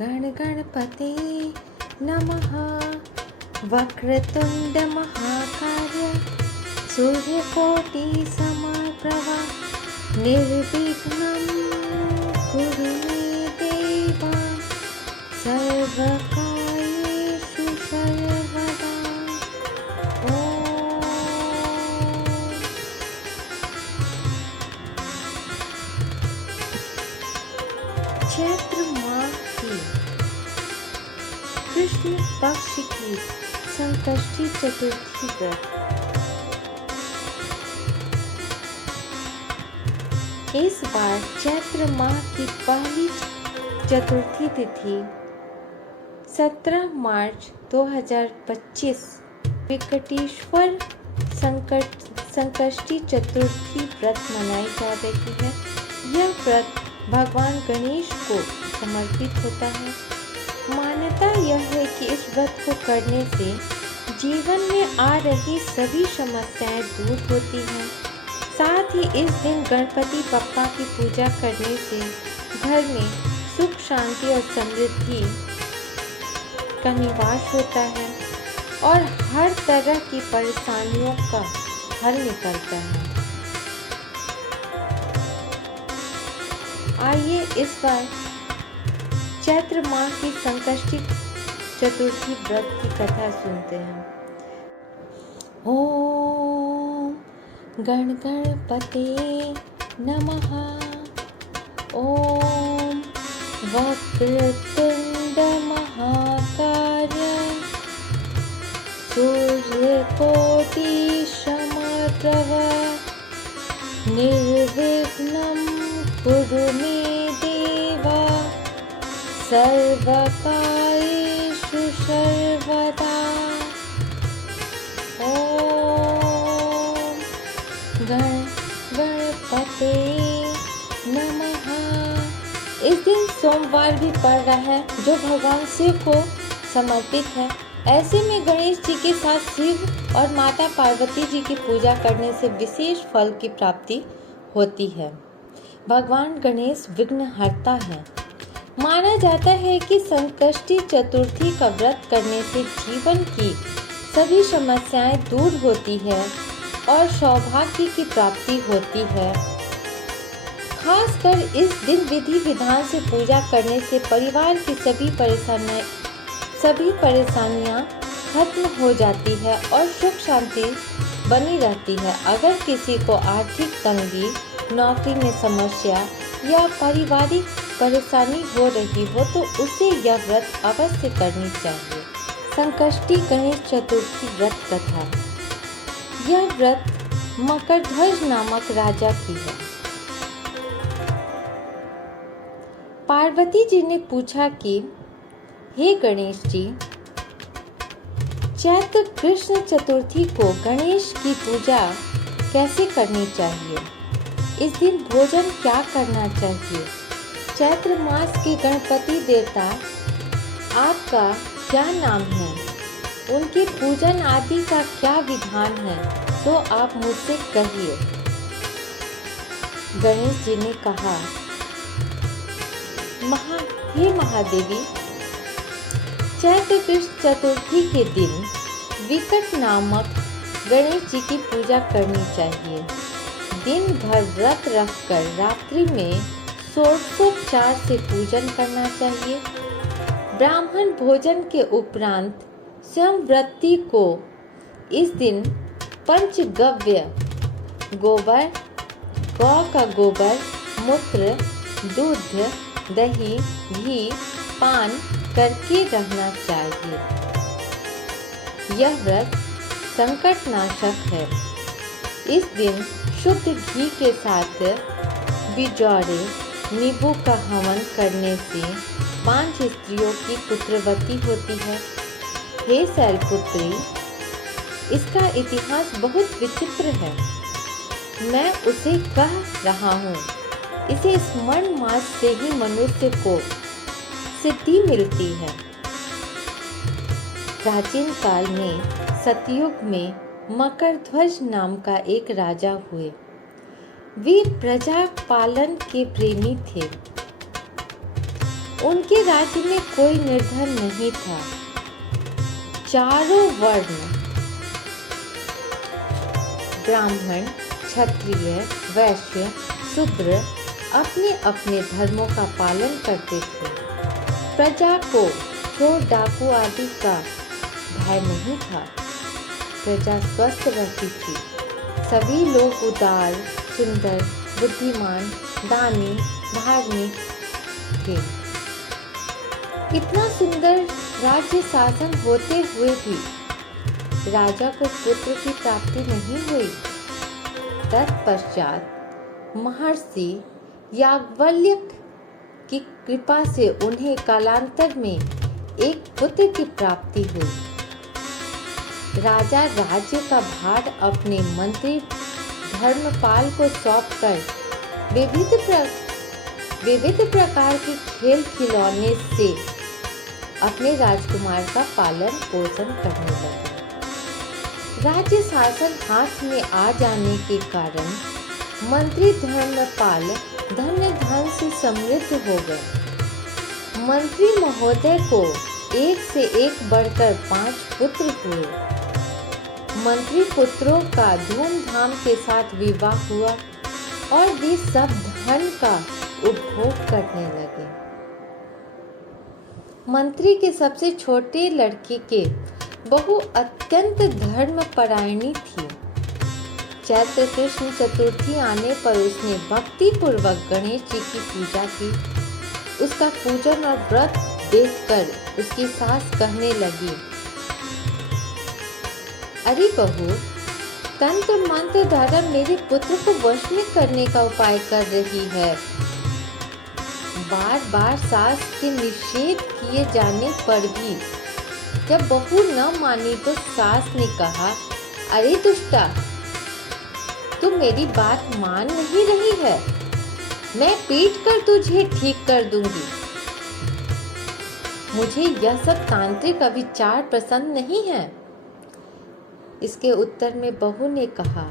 गण गणपते नमः। वक्रतुंड महाकाय सूर्यकोटि समप्रभा निर्विघ्नं कुरु मे देव सर्वकार्येषु सर्वदा। चैत्र माह की कृष्ण पक्ष की संकष्टी चतुर्थी व्रत। इस बार चैत्र माह की पहली चतुर्थी तिथि 17 मार्च 2025 विकटेश्वर संकष्टी चतुर्थी व्रत मनाई जा रही है। यह व्रत भगवान गणेश को समर्पित होता है। मान्यता यह है कि इस व्रत को करने से जीवन में आ रही सभी समस्याएं दूर होती हैं। साथ ही इस दिन गणपति बप्पा की पूजा करने से घर में सुख शांति और समृद्धि का निवास होता है और हर तरह की परेशानियों का हल निकलता है। आइए इस बार चैत्र माह की संकष्टी चतुर्थी व्रत की कथा सुनते हैं। ओम गण गणपते नमः। ओम वक्रतुंड महाकाय सूर्यकोटि समप्रभा निर्विघ्नं कुरु मे देव सर्वकार्येषु सर्वदा। ओम गण गणपते नमः। इस दिन सोमवार भी पड़ रहा है जो भगवान शिव को समर्पित है। ऐसे में गणेश जी के साथ शिव और माता पार्वती जी की पूजा करने से विशेष फल की प्राप्ति होती है। भगवान गणेश विघ्नहर्ता है। माना जाता है कि संकष्टी चतुर्थी का व्रत करने से जीवन की सभी समस्याएं दूर होती है और सौभाग्य की प्राप्ति होती है। खासकर इस दिन विधि विधान से पूजा करने से परिवार की सभी परेशानियां खत्म हो जाती है और सुख शांति बनी रहती है। अगर किसी को आर्थिक तंगी, नौकरी में समस्या या पारिवारिक परेशानी हो रही हो तो उसे यह व्रत अवश्य करनी चाहिए। संकष्टी गणेश चतुर्थी व्रत कथा। यह व्रत मकरध्वज नामक राजा की है। पार्वती जी ने पूछा कि हे गणेश जी, चैत्र कृष्ण चतुर्थी को गणेश की पूजा कैसे करनी चाहिए? इस दिन भोजन क्या करना चाहिए? चैत्र मास के गणपति देवता आपका क्या नाम है? उनके पूजन आदि का क्या विधान है? तो आप मुझसे कहिए। गणेश जी ने कहा, हे महादेवी, चैत्र कृष्ण चतुर्थी के दिन विकट नामक गणेश जी की पूजा करनी चाहिए। दिन भर व्रत रखकर रात्रि में षोडशोपचार से पूजन करना चाहिए। ब्राह्मण भोजन के उपरांत स्वयं व्रती को इस दिन पंचगव्य गोबर, गौ का गोबर, मूत्र, दूध, दही, घी पान करके रहना चाहिए। यह व्रत संकट नाशक है। इस दिन शुद्ध घी के साथ बिजौरे नींबू का हवन करने से 5 स्त्रियों की पुत्रवती होती है। हे शैलपुत्री, इसका इतिहास बहुत विचित्र है। मैं उसे कह रहा हूँ। इसे स्मरण मास से ही मनुष्य को सिद्धि मिलती है। प्राचीन काल में सतयुग में मकरध्वज नाम का एक राजा हुए। वे प्रजा पालन के प्रेमी थे। उनके राज्य में कोई निर्धन नहीं था। चारों वर्ण, ब्राह्मण, क्षत्रिय, वैश्य, शूद्र अपने अपने धर्मों का पालन करते थे। प्रजा को चोर डाकू आदि का भय नहीं था। प्रजा स्वस्थ रहती थी। सभी लोग उदार, सुंदर, बुद्धिमान, दानी, धार्मिक थे। इतना सुंदर राज्य शासन होते हुए भी राजा को पुत्र की प्राप्ति नहीं हुई। तत्पश्चात महर्षि याज्ञवल्क्य की कृपा से उन्हें कालांतर में एक पुत्र की प्राप्ति हुई। राजा राज्य का भार अपने मंत्री धर्मपाल को सौंपकर विविध प्रकार के खेल खिलौने से अपने राजकुमार का पालन पोषण करने लगे। राज्य शासन हाथ में आ जाने के कारण मंत्री धर्मपाल धन्य धन से समृद्ध हो गए। मंत्री महोदय को एक से एक बढ़कर 5 पुत्र हुए। मंत्री पुत्रों का धूमधाम के साथ विवाह हुआ और वे सब धन का उपभोग करने लगे। मंत्री के सबसे छोटे लड़के के बहू अत्यंत धर्मपरायणी थी। चैत्र कृष्ण चतुर्थी आने पर उसने भक्ति पूर्वक गणेश जी की पूजा की। उसका पूजन और व्रत देखकर उसकी सास कहने लगी, अरे बहू, तंत्र मंत्र द्वारा मेरे पुत्र को वश में करने का उपाय कर रही है। बार बार सास के निषेध किए जाने पर भी जब बहू न मानी तो सास ने कहा, अरे दुष्टा, तू मेरी बात मान नहीं रही है। मैं पीट कर तुझे ठीक कर दूंगी। मुझे यह सब तांत्रिक विचार पसंद नहीं है। इसके उत्तर में बहू ने कहा,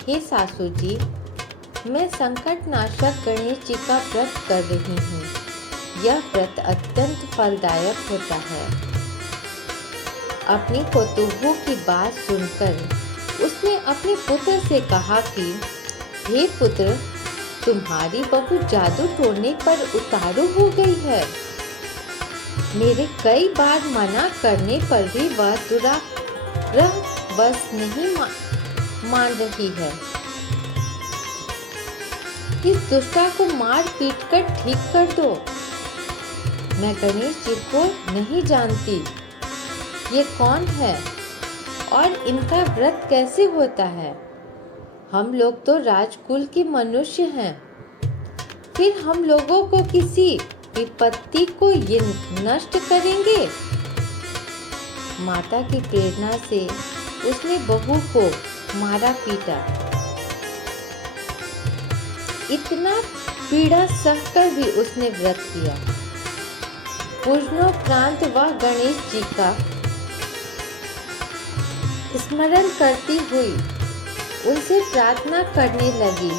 हे सासू जी, मैं संकट नाशक गणेश जी का व्रत कर रही हूँ। यह व्रत अत्यंत फलदायक होता है। अपनी कौतूहल की बात सुनकर उसने अपने पुत्र से कहा कि हे पुत्र, तुम्हारी बहू जादू टोने पर उतारू हो गई है। मेरे कई बार मना करने पर भी वह दुराग्रह बस नहीं मान रही है। इस दुष्टा को मार पीट कर ठीक कर दो। मैं गणेश जी को नहीं जानती, ये कौन है और इनका व्रत कैसे होता है। हम लोग तो राजकुल के मनुष्य हैं, फिर हम लोगों को किसी विपत्ति को ये नष्ट करेंगे। माता की प्रेरणा से उसने बहू को मारा पीटा। इतना पीड़ा सहकर भी उसने व्रत किया। पूजनोपरांत वह गणेश जी का स्मरण करती हुई उनसे प्रार्थना करने लगी,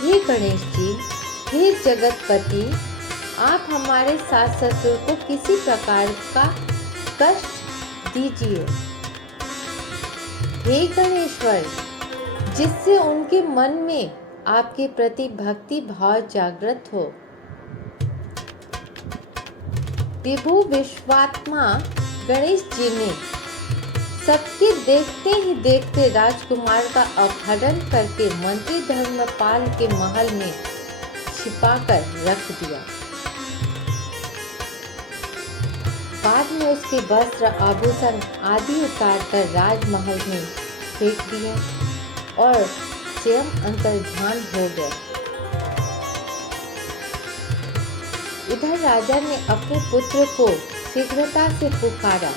हे गणेश जी, हे जगतपति, आप हमारे सास ससुर को किसी प्रकार का कष्ट दीजिए। हे गणेश्वर, जिससे उनके मन में आपके प्रति भक्ति भाव जागृत हो। विभु विश्वात्मा गणेश जी ने सबके देखते ही देखते राजकुमार का अपहरण करके मंत्री धर्मपाल के महल में छिपाकर रख दिया। बाद में उसके वस्त्र आभूषण आदि उतारकर राजमहल में फेंक दिए और स्वयं अंतर्ध्यान हो गए। इधर राजा ने अपने पुत्र को शीघ्रता से पुकारा,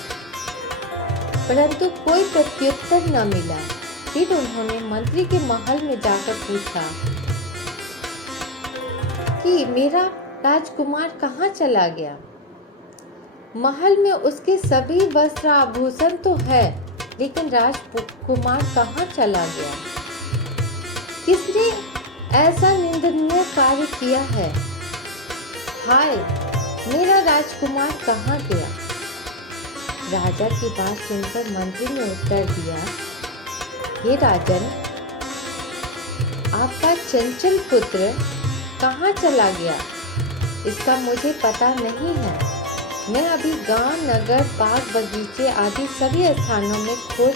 परंतु कोई प्रत्युत्तर न मिला। फिर उन्होंने मंत्री के महल में जाकर पूछा कि मेरा राजकुमार कहाँ चला गया। महल में उसके सभी वस्त्र आभूषण तो है, लेकिन राजकुमार कहाँ चला गया। किसने ऐसा निंदनीय कार्य किया है हाय, मेरा राजकुमार कहाँ गया? राजा की बात सुनकर मंत्री ने उत्तर दिया, हे राजन, आपका चंचल पुत्र कहाँ चला गया इसका मुझे पता नहीं है। मैं अभी गांव, नगर, बाग, बगीचे आदि सभी स्थानों में खोज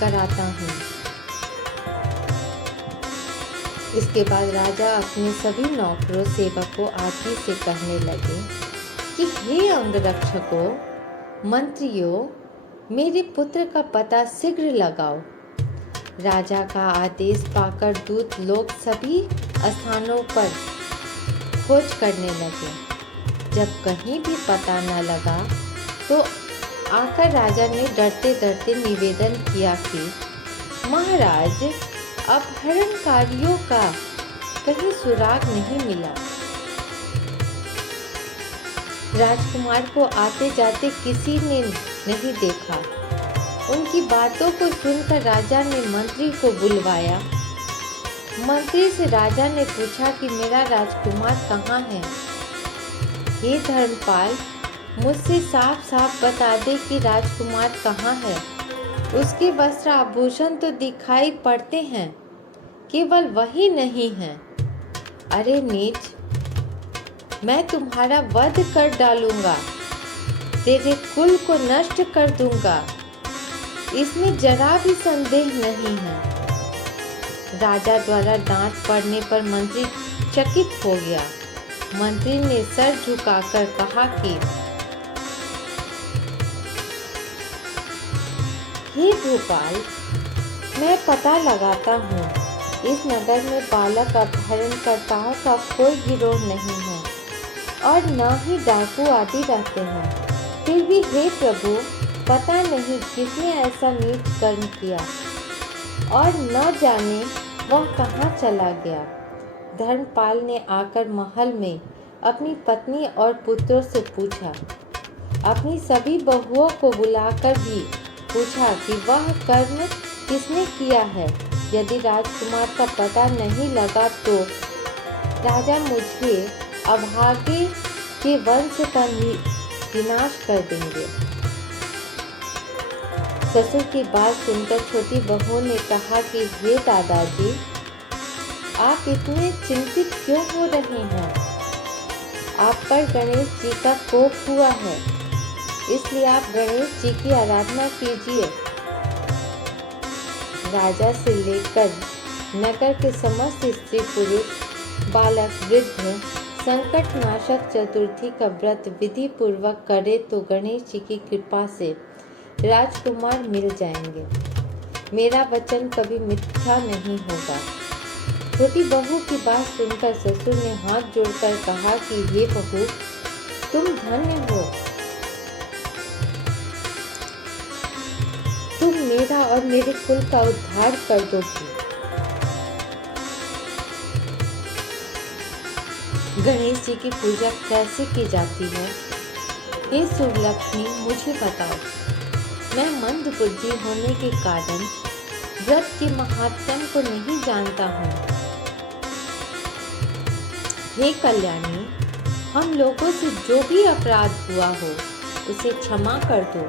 कराता हूँ। इसके बाद राजा अपने सभी नौकरों, सेवकों आदि से कहने लगे कि हे अंगरक्षकों, मंत्रियों, मेरे पुत्र का पता शीघ्र लगाओ। राजा का आदेश पाकर दूत लोग सभी स्थानों पर खोज करने लगे। जब कहीं भी पता न लगा तो आकर राजा ने डरते डरते निवेदन किया कि महाराज, अपहरणकारियों का कहीं सुराग नहीं मिला। राजकुमार को आते जाते किसी ने नहीं देखा। उनकी बातों को सुनकर राजा ने मंत्री को बुलवाया। मंत्री से राजा ने पूछा कि मेरा राजकुमार कहाँ है? हे धर्मपाल, मुझसे साफ साफ बता दे कि राजकुमार कहाँ है। उसके वस्त्र आभूषण तो दिखाई पड़ते हैं, केवल वही नहीं है। अरे नीच, मैं तुम्हारा वध कर डालूंगा, तेरे कुल को नष्ट कर दूंगा, इसमें जरा भी संदेह नहीं है। राजा द्वारा डांट पड़ने पर मंत्री चकित हो गया। मंत्री ने सर झुकाकर कहा कि हे भोपाल, मैं पता लगाता हूँ, इस नगर में बालक अपहरणकर्ताओं का कोई गिरोह नहीं है और न ही डाकू आदि रहते हैं। फिर भी हे प्रभु, पता नहीं किसने ऐसा नीच कर्म किया और न जाने वह कहाँ चला गया। धर्मपाल ने आकर महल में अपनी पत्नी और पुत्रों से पूछा। अपनी सभी बहुओं को बुलाकर भी पूछा कि वह कर्म किसने किया है। यदि राजकुमार का पता नहीं लगा तो राजा मुझे अभागे के वंश का विनाश कर देंगे। ससुर की बात सुनकर छोटी बहू ने कहा कि हे दादाजी, आप इतने चिंतित क्यों हो रहे हैं? आप पर गणेश जी का कोप हुआ है, इसलिए आप गणेश जी की आराधना कीजिए। राजा से लेकर नगर के समस्त स्त्री पुरुष, बालक, वृद्ध संकट नाशक चतुर्थी का व्रत विधि पूर्वक करे तो गणेश जी की कृपा से राजकुमार मिल जाएंगे। मेरा वचन कभी मिथ्या नहीं होगा। छोटी बहू की बात सुनकर ससुर ने हाथ जोड़कर कहा कि हे बहू, तुम धन्य हो, तुम मेरा और मेरे कुल का उद्धार कर दोगी। गणेश जी की पूजा कैसे की जाती है? हे सुलक्ष्मी, मुझे बताओ। मैं मंदबुद्धि होने के कारण व्रत के महात्म्य को नहीं जानता हूँ। हे कल्याणी, हम लोगों से जो भी अपराध हुआ हो उसे क्षमा कर दो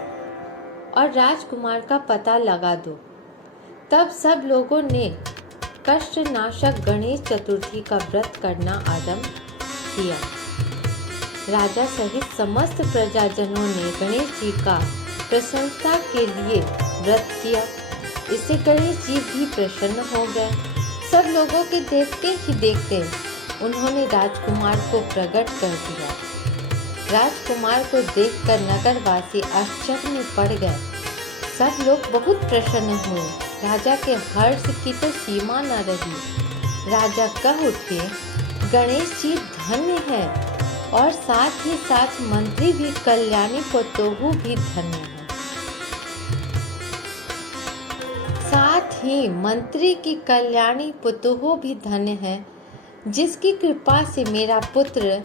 और राजकुमार का पता लगा दो। तब सब लोगों ने कष्ट नाशक गणेश चतुर्थी का व्रत करना आरंभ किया। राजा सहित समस्त प्रजाजनों ने गणेश जी का प्रशंसा के लिए व्रत किया। इससे गणेश जी भी प्रसन्न हो गए। सब लोगों के देखते ही देखते उन्होंने राजकुमार को प्रकट कर दिया। राजकुमार को देखकर नगरवासी आश्चर्य में पड़ गए। सब लोग बहुत प्रसन्न हुए। राजा के हर्ष की तो सीमा न रही। राजा कह उठे, गणेश जी धन्य है और साथ ही साथ मंत्री भी, कल्याणी पुतोहू भी धन्य है। साथ ही मंत्री की कल्याणी पुतोहू भी धन्य है, जिसकी कृपा से मेरा पुत्र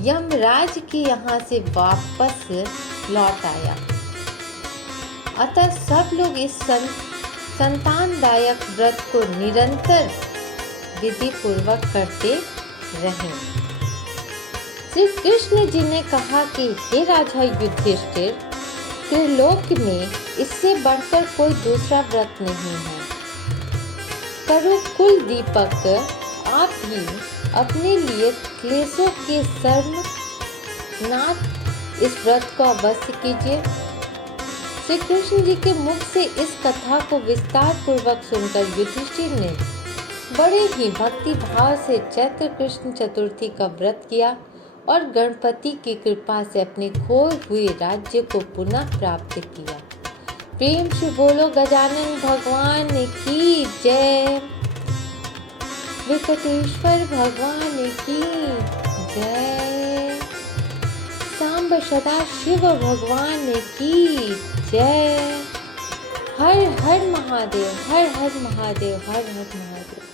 यमराज के यहाँ से वापस लौट आया। अतः सब लोग इस संतानदायक व्रत को निरंतर विधि पूर्वक करते रहें। श्री कृष्ण जी ने कहा कि हे राजा युधिष्ठिर, त्रिलोक में इससे बढ़कर कोई दूसरा व्रत नहीं है। करो कुल दीपक, आप भी अपने लिए क्लेशों के नाथ इस व्रत को अवश्य कीजिए। श्री कृष्ण जी के मुख से इस कथा को विस्तार पूर्वक सुनकर युधिष्ठिर ने बड़े ही भक्ति भाव से चैत्र कृष्ण चतुर्थी का व्रत किया और गणपति की कृपा से अपने खोए हुए राज्य को पुनः प्राप्त किया। प्रेम से बोलो गजानन भगवान की जय, वेंकटेश्वर भगवान की जय, सांब सदा शिव भगवान की जय। हर हर महादेव, हर हर महादेव, हर हर महादेव।